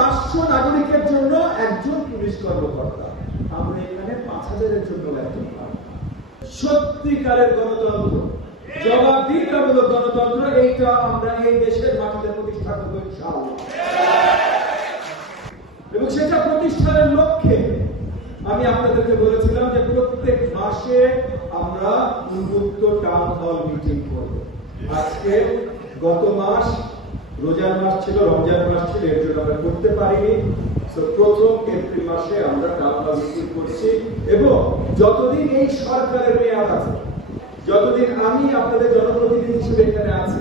500 নাগরিকের জন্য একজন পুলিশ কর্মকর্তা, আমরা এখানে 5000-এর জন্য একজন। সত্যিকারের গণতন্ত্র, জবাবদিহিতামূলক গণতন্ত্র, এইটা আমরা এই দেশের মাটিতে প্রতিষ্ঠা করবো ইনশাআল্লাহ। এবং সেটা প্রতিষ্ঠানের লক্ষ্যে আমি আপনাদেরকে বলেছিলাম যে প্রত্যেক মাসে আমরা উন্মুক্ত টাউন হল মিটিং করব। আজকে গত মাস রোজার মাস ছিল, রমজান মাস ছিল, এর জন্য আমরা করতে পারিনি। প্রথম এপ্রিল মাসে আমরা টাউন হল মিটিং করছি এবং যতদিন এই সরকারের মেয়াদ আছে, যতদিন আমি আপনাদের জনপ্রতিনিধি হিসেবে এখানে আছি,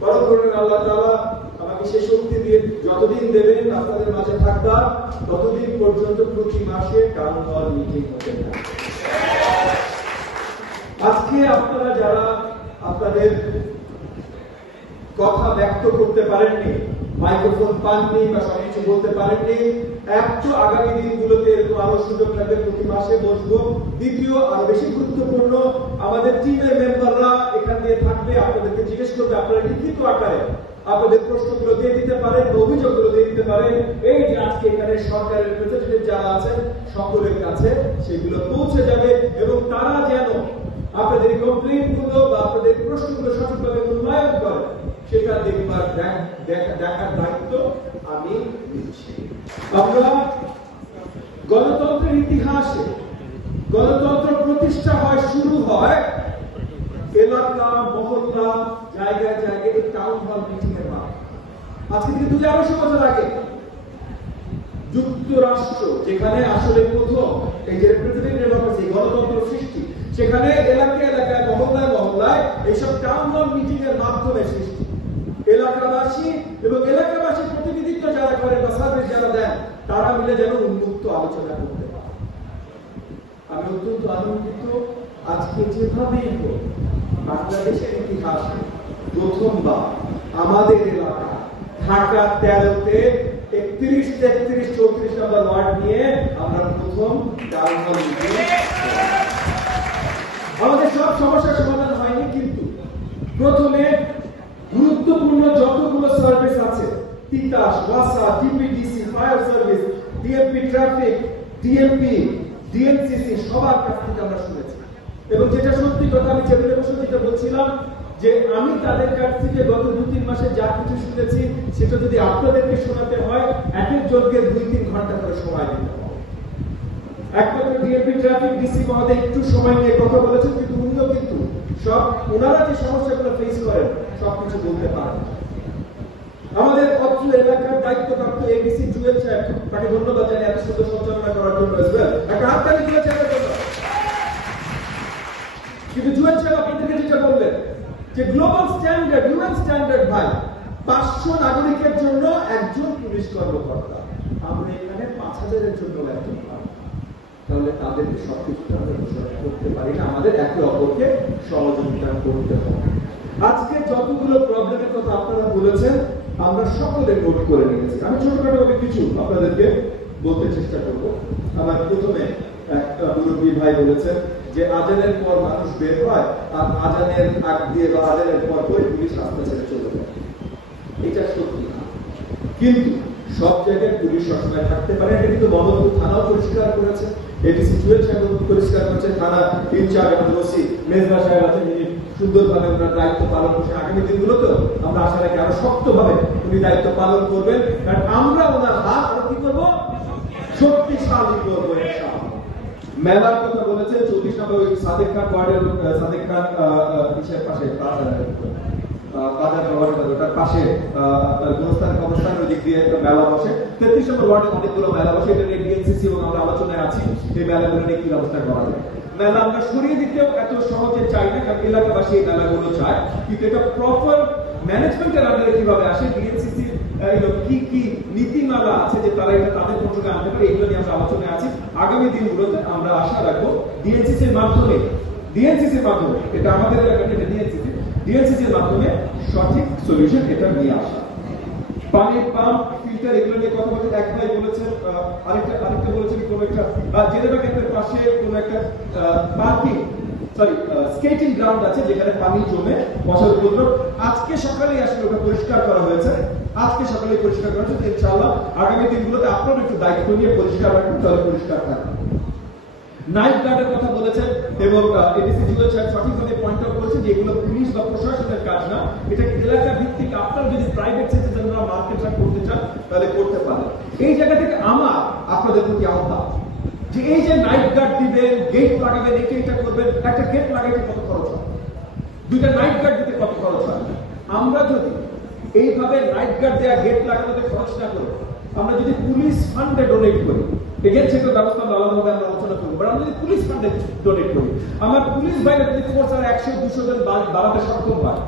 বরং আল্লাহ তাআলা আমাকে সেই শক্তি দিয়ে যতদিন দেবেন আপনাদের মাঝে থাকবা, ততদিন পর্যন্ত প্রতি মাসে টাউন হল মিটিং হতে থাকবে। আজকে আপনারা যারা আপনাদের কথা ব্যক্ত করতে পারেননি, মাইক্রোফোন পাননি বা সবকিছু বলতে পারেননি, একটু আগামী দিনগুলোতে এরকম আরো সুযোগ থাকবে, প্রতি মাসে বসবো। দ্বিতীয়, আরো বেশি গুরুত্বপূর্ণ, আমাদের টিমের মেম্বাররা এখান দিয়ে থাকবে, আপনাদেরকে জিজ্ঞেস করবে, আপনারা লিখিত আকারে আপনাদের প্রশ্নগুলো দিয়ে দিতে পারেন, অভিযোগগুলো দিয়ে দিতে পারেন। এই যে আজকে এখানে সরকারের রিপ্রেজেন্টেটিভ যারা আছেন সকলের কাছে সেগুলো পৌঁছে যাবে এবং তারা যেন আপনাদের কমপ্লেইনগুলো বা আপনাদের প্রশ্নগুলো সঠিকভাবে মূল্যায়ন করে, সেটা দেখবার দেখার দায়িত্ব আমি নিচ্ছি। আমরা গণতন্ত্রের ইতিহাসে গণতন্ত্র প্রতিষ্ঠা হয়, শুরু হয় এলাকা, মহল্লা, জায়গায় জায়গায় এই টাউন হল মিটিং এর মাধ্যমে। আজকে থেকে 250 বছর আগে যুক্তরাষ্ট্র, যেখানে আসলে প্রথম এই যে রিপ্রেজেন্টেটিভ ডেমোক্রেসি, গণতন্ত্র সৃষ্টি, সেখানে এলাকায় এলাকায়, মহল্লায় মহল্লায় এইসব টাউন হল মিটিং এর মাধ্যমে সৃষ্টি। এলাকাবাসী এবং এলাকাবাসীর প্রতিনিধিত্ব যারা করেন বা সার্ভিস যারা দেন, তারা মিলে যেন উন্মুক্ত আলোচনা করতে পারে। আমি অত্যন্ত আনন্দিত, আজকে যেভাবেই হোক বাংলাদেশের ইতিহাসে প্রথমবার আমাদের এলাকা ঢাকা 13-তে 31, 33, 34 নম্বর ওয়ার্ড নিয়ে আমরা প্রথম টাউন হল মিটিং। আমাদের সব সমস্যার সমাধান হয়নি, কিন্তু প্রথমে গুরুত্বপূর্ণ যতগুলো সার্ভিস আছে, তিতাস, ওয়াসা, DPDC, fire service, DMP traffic, DMP, DNCC, সবার কাছ থেকে আমরা শুনেছি। এবং যেটা সত্যি কথা, আমি টেবিলে বসে যেটা বলছিলাম যে আমি তাদের কাছ থেকে গত 2-3 মাসে যা কিছু শুনেছি, সেটা যদি আপনাদেরকে শোনাতে হয়, এক একজনকে 2-3 ঘন্টা করে সময় দিতে হবে। একমাত্র ডিএমপি ট্রাফিক ডিসি মহোদয় একটু সময় নিয়ে কথা বলেছেন, কিন্তু উনিও কিন্তু সব ওনারা যে সমস্যাগুলো ফেস করেন সবকিছু বলতে পারেন। আমাদের অত্র এলাকার দায়িত্বপ্রাপ্ত এডিসি জুয়েল সাহেব, তাকে ধন্যবাদ জানাই এত সুন্দর সঞ্চালনা করার জন্য। একটা হাততালি জুয়েল সাহেবের জন্য। কিন্তু জুয়েল সাহেব আপনাদেরকে যেটা বললেন যে গ্লোবাল স্ট্যান্ডার্ড, ইউএন স্ট্যান্ডার্ড ভাই, 500 নাগরিকের জন্য একজন পুলিশ কর্মকর্তা, আমরা এখানে 5000-এর জন্য একজন পাবো। তাহলে তাদেরকে সবকিছু আমরা ঘোষণা করতে পারি না, আমাদের একে অপরকে সহযোগিতা করতে হবে। আজকে যতগুলো প্রবলেমের কথা আপনারা বলেছেন, আমরা সকলে নোট করে নিয়েছি। আমি ছোটখাটো ভাবে কিছু আপনাদেরকে বলতে চেষ্টা করব। আমার প্রথমে একটা মুরব্বী ভাই বলেছেন যে আজানের পর মানুষ বের হয়, আর আজানের আগ দিয়ে বা আজানের পর পরে পুলিশ রাস্তা ছেড়ে চলে যায়। এটা সত্যি না, কিন্তু সব জায়গায় পুলিশ সবসময় থাকতে পারে। এটা কিন্তু মোহাম্মদপুর থানাও পরিষ্কার করেছে, এডিসি জুয়েল সাহেব পরিষ্কার করেছে, থানা ইনচার্জ আমাদের ওসি মেজবা সাহেব আছেন, যিনি সুন্দরভাবে ওনার দায়িত্ব পালন করছেন। আগামী দিনগুলোতেও আমরা আশা রাখি আরো শক্তভাবে উনি দায়িত্ব পালন করবেন, কারণ আমরা ওনার হাত আরো কি করবো, শক্তিশালী করবো ইনশাআল্লাহ। মেলার কথা বলেছে 24 নম্বর সাদেক খান ওয়ার্ডের, সাদেক খান ইসের পাশে বাজার তার পাশে আপনার গুণস্থান কবরস্থান, ওই দিক দিয়ে একটা মেলা বসে। 33 নম্বর ওয়ার্ডে অনেকগুলো মেলা বসে, এটা নিয়ে ডিএনসিসি এবং আমরা আলোচনায় আছি এই মেলাগুলো নিয়ে কি ব্যবস্থা করা যায়। মেলা আমরা সরিয়ে দিতেও এত সহজে চাই না, কারণ এলাকাবাসী এই মেলাগুলো চায়, কিন্তু এটা প্রপার ম্যানেজমেন্টের আন্ডারে কিভাবে আসে, ডিএনসিসি কি কি নীতিমালা আছে যে তারা এটা তাদের কন্ট্রোলে আনতে পারে, এগুলো নিয়ে আমরা আলোচনায় আছি। আগামী দিনগুলোতে আমরা আশা রাখবো ডিএনসিসির মাধ্যমে এটা আমাদের এলাকাতে ডিএনসিসির মাধ্যমে সঠিক সলিউশন এটা নিয়ে আসা। পানির পাম্প, ফিল্টার, এগুলো নিয়ে কথা বলতে এক ভাই বলেছেন, আরেকটা বলেছেন কোন একটা জেলে ব্যাংকের পাশে কোন একটা পার্কিং সরি স্কেটিং গ্রাউন্ড আছে যেখানে পানি জমে মশার উপদ্রব। আজকে সকালেই আসলে ওটা পরিষ্কার করা হয়েছে, আজকে সকালে পরিষ্কার করা হয়েছে। ইনশাআল্লাহ আগামী দিনগুলোতে আপনারা একটু দায়িত্ব নিয়ে পরিষ্কার রাখবেন, তাহলে পরিষ্কার থাকবে। নাইট গার্ডের কথা বলেছেন এবং এডিসি জুয়েল সাহেব সঠিকভাবে পয়েন্ট আউট করেছে যে এগুলো পুলিশ বা প্রশাসনের কাজ না, এটা এলাকা ভিত্তিক। আপনারা যদি প্রাইভেট সিটিজেনরা মার্কেটটা করতে চান তাহলে করতে পারেন। এই জায়গা থেকে আমার আপনাদের প্রতি আহ্বান যে এই যে নাইট গার্ড দিবেন, গেট লাগাবেন, এটা করবেন, একটা গেট লাগাইতে কত খরচ হয়, দুইটা নাইট গার্ড দিতে কত খরচ হয়। আমরা যদি এইভাবে নাইট গার্ড দেওয়া গেট লাগানোতে খরচ না করে আমরা যদি পুলিশ ফান্ডে ডোনেট করি, এগেন সেটা ব্যবস্থা আলাদাভাবে আমরা আলোচনা করবো, আমরা যদি পুলিশ ফান্ডে ডোনেট করি, আমার পুলিশ বাইরে যদি ফোর্স আর 100-200 জন বাড়াতে সক্ষম হয়,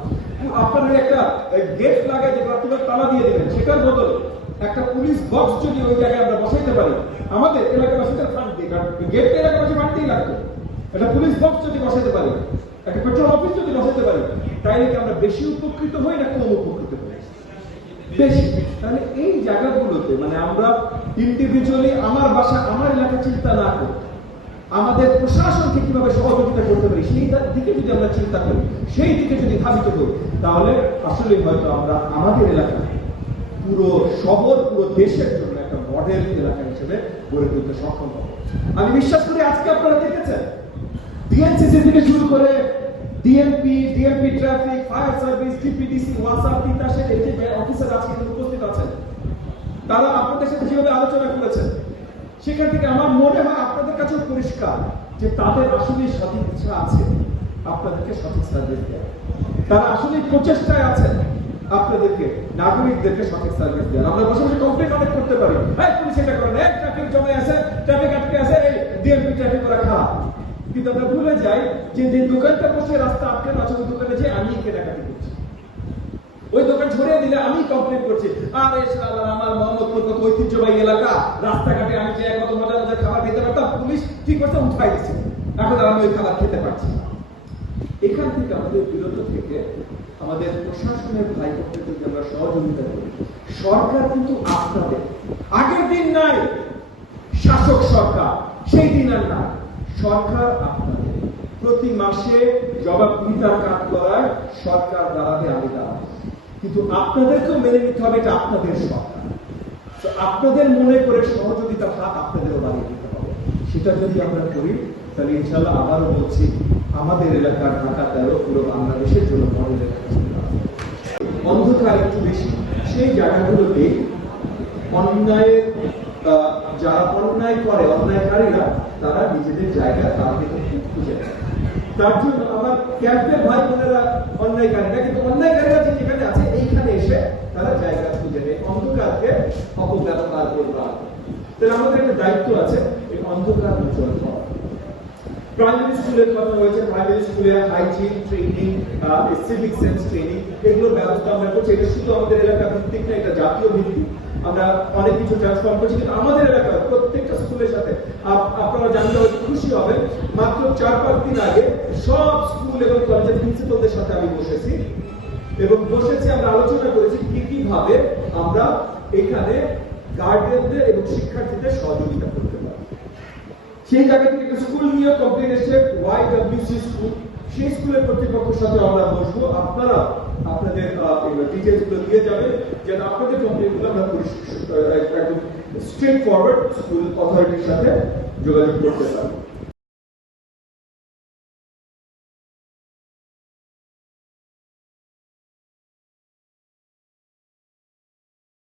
আপনার একটা গেট লাগায় যে আপনারা তালা দিয়ে দেবেন, সেটার বদলে একটা পুলিশ বক্স যদি ওই জায়গায় আমরা বসাইতে পারি, আমাদের এলাকাবাসীদের ফান্ড দিয়ে, কারণ গেটটা এলাকাবাসী ফান্ড দিয়ে লাগবে, একটা পুলিশ বক্স যদি বসাইতে পারি, একটা পেট্রোল অফিস যদি বসাইতে পারি, তাইলে কি আমরা বেশি উপকৃত হই না কম উপকৃত হই? বেশি। তাহলে এই জায়গাগুলোতে মানে আমরা ইন্ডিভিজুয়ালি আমার বাসা আমার এলাকা চিন্তা না করি, আমাদের প্রশাসনকে কিভাবে সহযোগিতা করতে পারি সেই দিকে যদি আমরা চিন্তা করি, সেই দিকে যদি ধাবিত করি, তাহলে আসলে হয়তো আমরা আমাদের এলাকা পুরো শহর, পুরো দেশের জন্য একটা মডেল এলাকা হিসেবে গড়ে তুলতে সক্ষম হব। আমি বিশ্বাস করি আজকে আপনারা দেখেছেন ডিএনসিসি থেকে শুরু করে ডিএমপি ট্রাফিক, ফায়ার সার্ভিস, টিপিডিসি, ওয়াসা, তিতাসের এই যে অফিসার আজকে উপস্থিত আছেন, তারা আপনাদের সাথে যেভাবে আলোচনা করেছেন, সেখান থেকে আমার মনে হয় আপনাদের কাছেও পরিষ্কার যে তাদের আসলে সঠিক ইচ্ছা আছে আপনাদেরকে সঠিক সার্ভিস দেওয়া, তারা আসলে প্রচেষ্টায় আছেন আপনাদেরকে, নাগরিকদেরকে সঠিক সার্ভিস দেওয়া। আমরা বসে বসে কমপ্লেন অনেক করতে পারি, পুলিশ এটা করেন, ট্রাফিক জমে আছে, ট্রাফিক আটকে আছে, এই ডিএমপি ট্রাফিক করা খারাপ। কিন্তু আমরা ভুলে যাই যে দোকানটা বসে রাস্তা আটকানো আছে, ওই দোকানে যে আমি কেনাকাটি করছি, ওই দোকান ছড়িয়ে দিলে আমি কমপ্লেন করছি, আরে শালা আমার মোহাম্মদপুর কত ঐতিহ্যবাহী এলাকা, রাস্তাঘাটে আমি যে কত মজা মজা খাবার খেতে পারতাম, পুলিশ ঠিক করতে উঠাই দিচ্ছে, এখন আমি ওই খাবার খেতে পারছি না। এখান থেকে আমাদের বিরত থেকে আমাদের প্রশাসনের ভাইপক্ষে যদি আমরা সহযোগিতা করি, সরকার কিন্তু আপনাদের, আগের দিন নাই শাসক সরকার, সেই দিন আর না, সরকার আপনাদের প্রতি মাসে জবাবদিহিতার কাজ করায় সরকার দাঁড়াবে, আমি দাঁড়াবো, কিন্তু আপনাদেরকেও মেনে নিতে হবে এটা আপনাদের সরকার। আপনাদের মনে করে সহযোগিতার হাত আপনাদেরও বাড়িয়ে দিতে হবে। সেটা যদি আমরা করি তাহলে ইনশাআল্লাহ আবারও বলছি আমাদের এলাকার ঢাকা 13 পুরো বাংলাদেশের জন্য মডেল এলাকা। অন্ধকার একটু বেশি, সেই জায়গাগুলোতে অন্যায়ের যারা অন্যায় করে, অন্যায়কারীরা তারা নিজেদের জায়গা তারা কিন্তু খুঁজে নেয়। তার জন্য আমার ক্যাম্পের ভাই বোনেরা অন্যায়কারীরা, কিন্তু অন্যায়কারীরা যে যেখানে আছে এইখানে এসে তারা জায়গা খুঁজে নেয়, অন্ধকারকে অপব্যবহার করবার। তাহলে আমাদের একটা দায়িত্ব আছে এই অন্ধকার মোচন করা। প্রাইমারি স্কুলের কথা হয়েছে, প্রাইমারি স্কুলে hygiene training, civic sense training, এগুলোর ব্যবস্থা আমরা করছি। এটা শুধু আমাদের এলাকা ভিত্তিক না, এটা জাতীয় ভিত্তিক। আমরা অনেক কিছু ট্রান্সফর্ম করছি, কিন্তু আমাদের এলাকার প্রত্যেকটা স্কুলের সাথে আপনারা জানতে হয়তো খুশি হবেন, মাত্র 4-5 দিন আগে সব স্কুল এবং কলেজের প্রিন্সিপালদের সাথে আমি বসেছি এবং আমরা আলোচনা করেছি কিভাবে আমরা এখানে গার্ডিয়ানদের এবং শিক্ষার্থীদের সহযোগিতা করতে পারি। সেই জায়গা থেকে একটা স্কুল নিয়ে কমপ্লেন এসেছে, YWC স্কুল, সেই স্কুলের কর্তৃপক্ষের সাথে আমরা বসবো, আপনারা আপনাদের ডিটেইলস গুলো দিয়ে যাবেন যেন আপনাদের কমপ্লেনগুলো আমরা একদম স্ট্রেট ফরওয়ার্ড স্কুল অথরিটির সাথে যোগাযোগ করতে পারি।